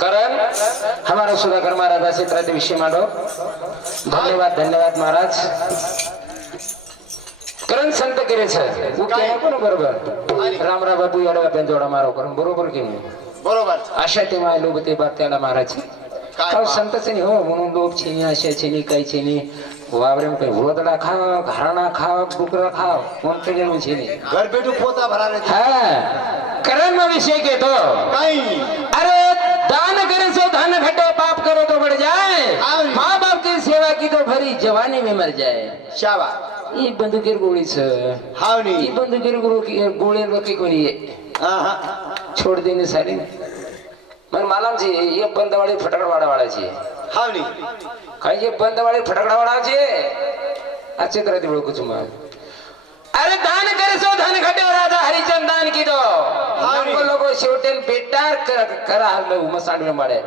कारण हमारा सुधाकर महाराज क्षेत्राचे विषय मांडो. धन्यवाद धन्यवाद महाराज. करण संत केरे सर बरोबर रामरा बाबू याला पेंजोडा मारो करून बरोबर की नाही बरोबर अशा ते माय लोक ते बात त्याला मारायचे का संतच नाही हो म्हणून लोक छिनी अशा छिनी काही छिनी वावरे काही वदडा खाव घराणा खाव डुकरा खाव कोणते गेलो छिनी घर पेटू पोता भरा रे. हा करण में विषय के तो काही अरे दान करे सो धन घटे पाप करो तो बढ़ जाए माँ बाप की सेवा की तो भरी जवानी में मर जाए. शाबा ये बंदुकीर गोळीच हावनी ये बंदुकीर गोळी रोकी कोणी छोड़ देने सारी मग मला ये बंदवाडी फटाकडावाडा वाढायची हावनी काय ये बंदवाडी फटाकडा वाढायची अच्छे तरह ती ओळखू मग. अरे दान करे सो धन घटे राजा हरिचंद दान की दो हमको लोगो शेवटेन बेटार करा मसाड में मारे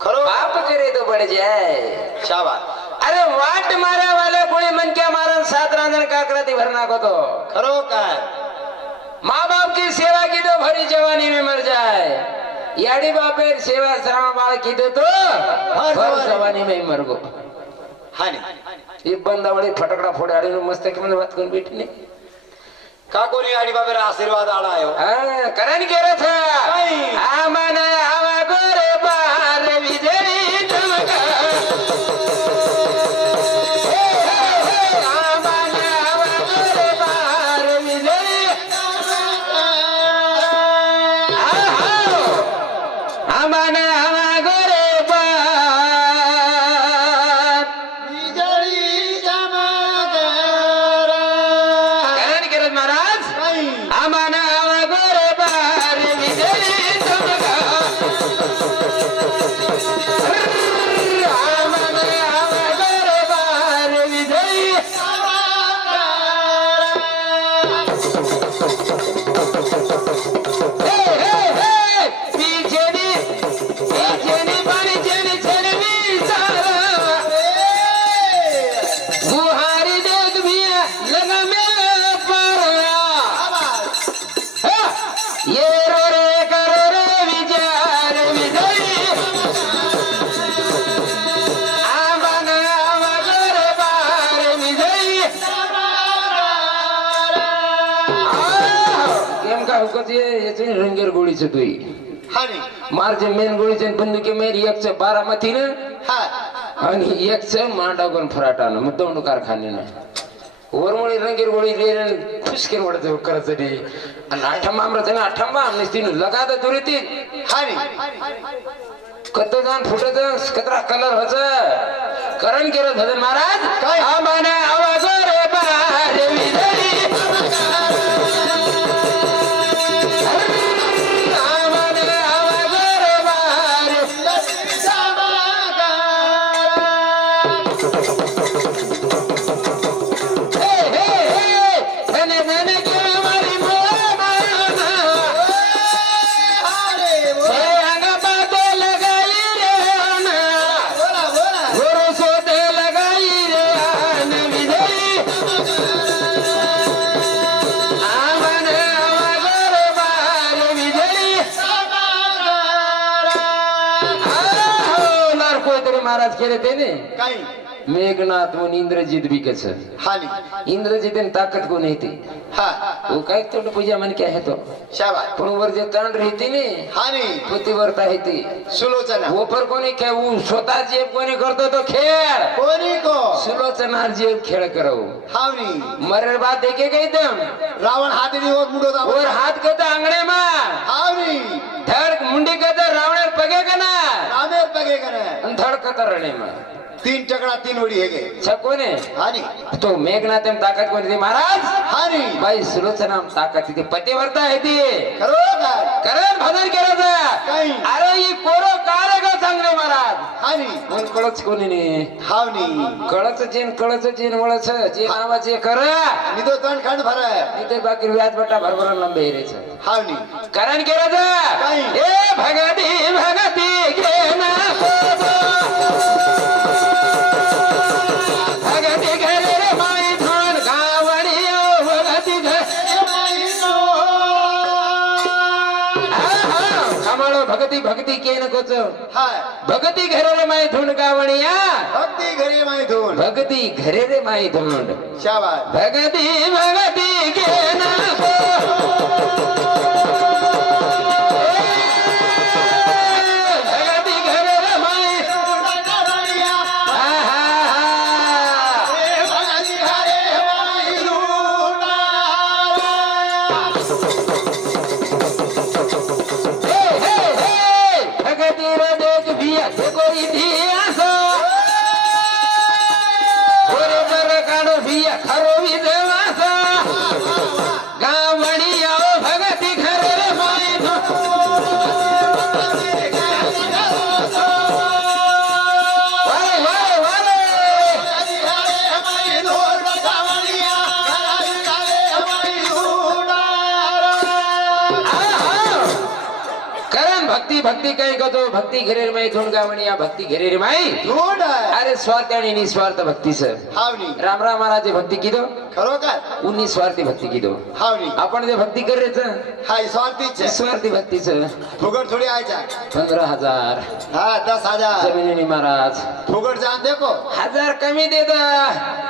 खरो पाप करे तो बढ़ जाए. शाबा अरे वाट मारे वाले कोणी मन क्या मारा 7 रांजण काकराती भरना को तो खरो काय माँ बाप की सेवा की तो भरी जवानी में मर जाए. याडी बापेर सेवा श्रावण बाळ की तो भर जवानी में मर गो. हानी ये बंदावळी फटाकडा फोडे आडी मस्त की म्हणजे बात करून भेटली का कोणी आडी बाबेर आशीर्वाद आला आयो हां करण केलं था आमन आवा गोरे बार विजयी चमका आमन आवा गोरे बार विजयी आमन आवा गोरे बार विजयी चमकार करण केलं महाराज आमन आवा गोरे बार विजयी चमका आमन आवा गोरे बार विजयी हे हे हे पीछे पानी चली चलवी सारा बुहारी देख भी लगा मेरा पारा ये रो रे करो रे विचार विजयी आमन आवा गोरे बार विजयी केम का हुकत याचे रंगेर गोळीचं तुई हानी मारचे मेन गोळीचे बंदुके मेर एकच 12 मथी ना हा आणि एकच मांडा कोण फराटानं मग दोन कारखान्यानं वरमुळी रंगीर गोळी लेन खुशकेन वडत करत रे आणि आठंबा आमरत ना आठंबा आमने तीन लगात दुरी ती हानी कत जान फुटत कतरा कलर होच करण केलं भजन महाराज आमन आवा गोरे बार विजयी आमन आवा गोरे बार हे हे हे धने धने के हमारी मोना से अंग बाते लगाई रे आना गोरो सोते लगाई रे आना विजयी आमन आवा गोरे बार विजयी नार कोयतरी महाराज केले ते ने काही मेघनाथ व इंद्रजित भी कैसे हानी इंद्रजित ताकत को नहीं थी हा वो काय तो पूजा मन क्या है तो शाबा पण वर जे तण रहती ने हानी पृथ्वीवरता है ती सुलोचना वो पर कोणी काय वो स्वतः जेब कोणी करतो तो खेळ कोणी को सुलोचनार जेब खेळ करो हावनी मरे बात देखे गई दम रावण हाती और मुंडो दा और हाथ कता आंगणे मा हावनी धड़ मुंडी कता रावण पगे कना रामेर पगे करे धड़ कता रणे मा 3 टकड़ा 3 ओडी हेगे कोणी हानी तो मेघनाथ ताकद कोणी ती महाराज हानी बाई सुलोचना ताकद ती पतिव्रता आहे ती खरो काय करण भजन करायचं काही अरे ही कोरो कार्य का चांगले महाराज हानी कोण कळच कोणी नाही हावनी कळच चेन वळच जे नावाचे कर निदो तण खंड भरा इथे बाकी व्याज बट्टा भरभर लंबे हिरेचं हावनी करण करायचं काही ए भगती भगती घे ना भगती घे रे माई धन गावडी भगती घे माई माळो भगती भगती के नकोच हाय भगती घरे रे माई धुंड गावणिया भक्ती घरी माही धुन भगती घरे रे माई धुंड शाबास भगती भगती के नको भगती घरे रे माई भगती रे देख भिया देखो इतिहास ओरे पर काढो भिया खरो विधवास गावणी आओ भगती घरे रे माई वारे वारे वारे करण भक्ती भक्ती काही कतो भक्ती घरे रे माई धुंड गावणी या भक्ती घरे रे माई धुन अरे स्वार्थ आणि निस्वार्थ भक्ती सर हावनी राम राम महाराज भक्ती कीधो खरोखर निस्वार्थी भक्ती कीधो हावनी आपण जे भक्ती करायच हाय स्वार्थीच निस्वार्थी भक्तीच फुगड थोडी आयचा 15,000 हा 10,000 जमिनी महाराज फुगड जान देखो 1000 कमी दे दा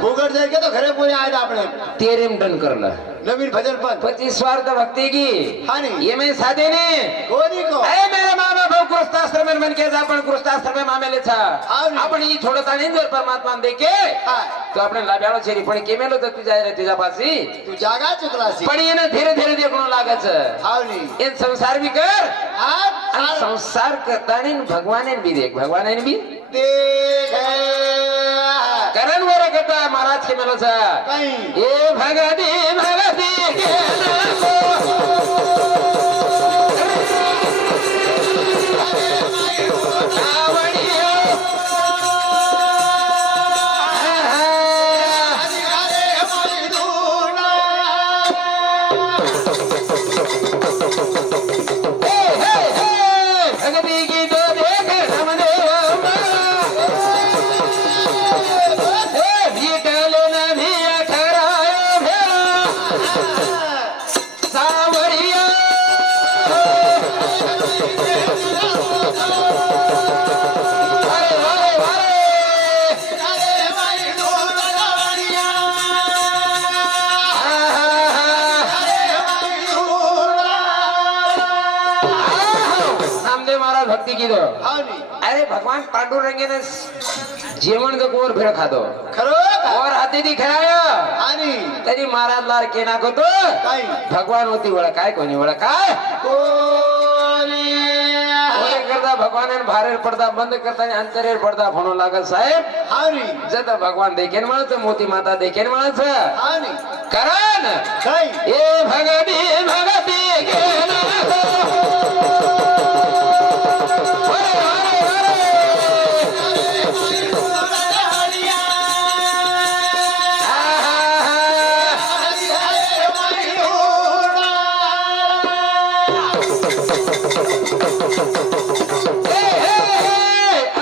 फुगड जाईल के तो घरे कोणी आयत आपले तेरेम टन करला नवीन भजन पण पची स्वार्थ भक्ति की हानी ये मैं साधे ने कोणी को अरे मेरे मामा भाऊ कृष्णाश्रम में मन के आपण कृष्णाश्रम में मामेले छा हानी. आपण ही छोडता नाही जर परमात्मा देखे हाय तो आपण लाभ्यालो छेरी पण केमेलो तर तू जाय रे तुझ्या पासी तू जागा चुकलासी पण ये धीरे धीरे देखणो लागच हावनी इन संसार भी कर आज आणि संसार करतानी भगवान भी देख भगवान भी देख करण वर करता महाराज के मेलो छा कहीं ए भगती भगती के नको आवडियो भगती की तो देख रामदेव भीटले न भिया खरायो भेरा सावरिया वारे वारे वारे नामदेव महाराज भक्ती की दो हावनी अरे भगवान पांडुरंगेने जेवण जो कोर भेळ खातो खरोखर और हाती ती खेळायो आणि तरी महाराज लार के नाखतो काही भगवान होती वळ काय कोणी वळ काय कोणी ओरे करता भगवान भारेर पडता बंद करता आणि अंतरेर पडता म्हणू लागल साहेब हावनी जत भगवान देखेन म्हणत मोती माता देखेन म्हणत हावनी कारण काही ए भगती भगती के नाथ. वरे, वरे, वरे.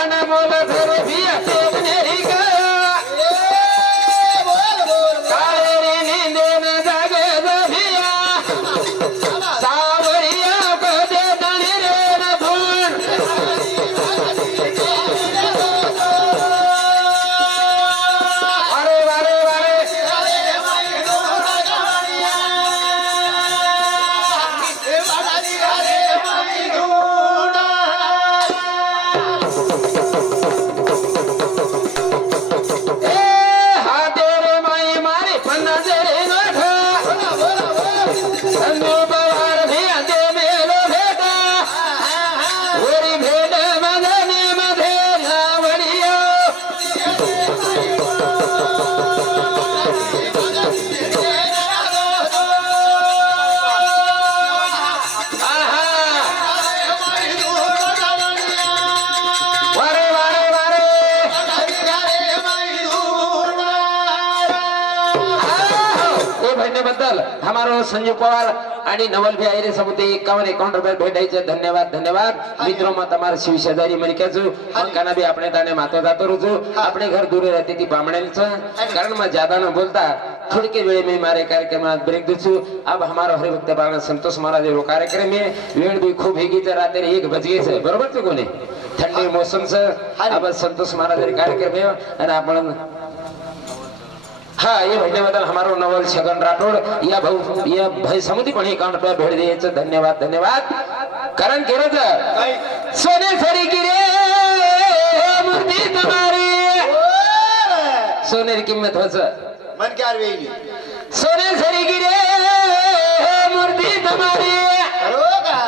अनमोल धर भिया तेवनेरी गा काळेरी निंदे न जागे भिया सावरिया कदे दणी रे न धुण अरे वारे वारे ए हाते रे माई मारी पन्ना रे नठ संजू पवार भिया ते मेलो भेटा ओरी भेट मदनी मध्ये लावडियो वारे वारे वारे हे भन्याबद्दल हमारो संजू पवार आणि नवल भाई आयरे समुते 51 रुपये भेटायचे धन्यवाद धन्यवाद मित्रों માં તમાર શિવ શેજારી મને કહેજો કાના બી આપણે તાને માતો જાતો રૂજો આપણે ઘર દૂર રહેતી તી બામણેલ છે કારણ માં જ્યાદા ન બોલતા थोड़ी के वेळे में हमारे कार्यक्रम में ब्रेक दीचू अब हमारा हरिभक्त बाळा संतोष महाराज वो कार्यक्रम में वेळ भी खूब हेगी तर रात्री 1 बज गए से बरोबर ते कोणी ठंडी मौसम से अब संतोष महाराज कार्यक्रम में और आपण हाँ ये भजने बदल हमारो नवल छगन राठोड या भाई समुदी पण हे काउंट पर भेट द्यायचं धन्यवाद धन्यवाद कारण केलं सोने सरी गिरे मूर्ती तुम्हारी सोने की किंमत होच मन क्या वेली सोने सरी गिरे मूर्ती तुम्हारी खरोखर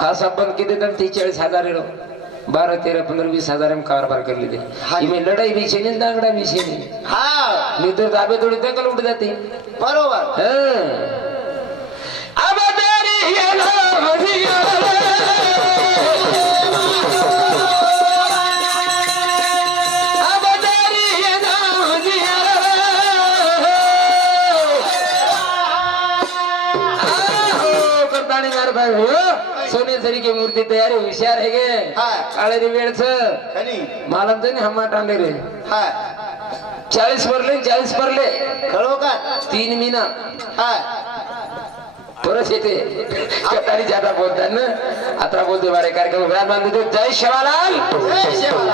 खास आपण किती तर 43,000 रो 12, 13, 15, 20,000 में कारभार कर लेते इमे लड़ाई भी छे नहीं दांगड़ा भी छे नहीं हाँ नहीं तो दाबे थोड़ी दंगल उठ जाती बरोबर हाँ। अब तेरी ये नाजिया अब तेरी ये नाजिया आओ करतानी मार भाई हो सोने सरी की मूर्ति तैयारी होशियार है गे हाँ। काळे रे वेळ छ खनी मालम तो नहीं हम टांडे रे हाँ 40 परले खरोखर 3 मीना हाँ परत येते कटारी ज्यादा बोलतात ना आता बोलते बारे कार्यक्रम बांधतो जय शिवालाल जय शिवलाल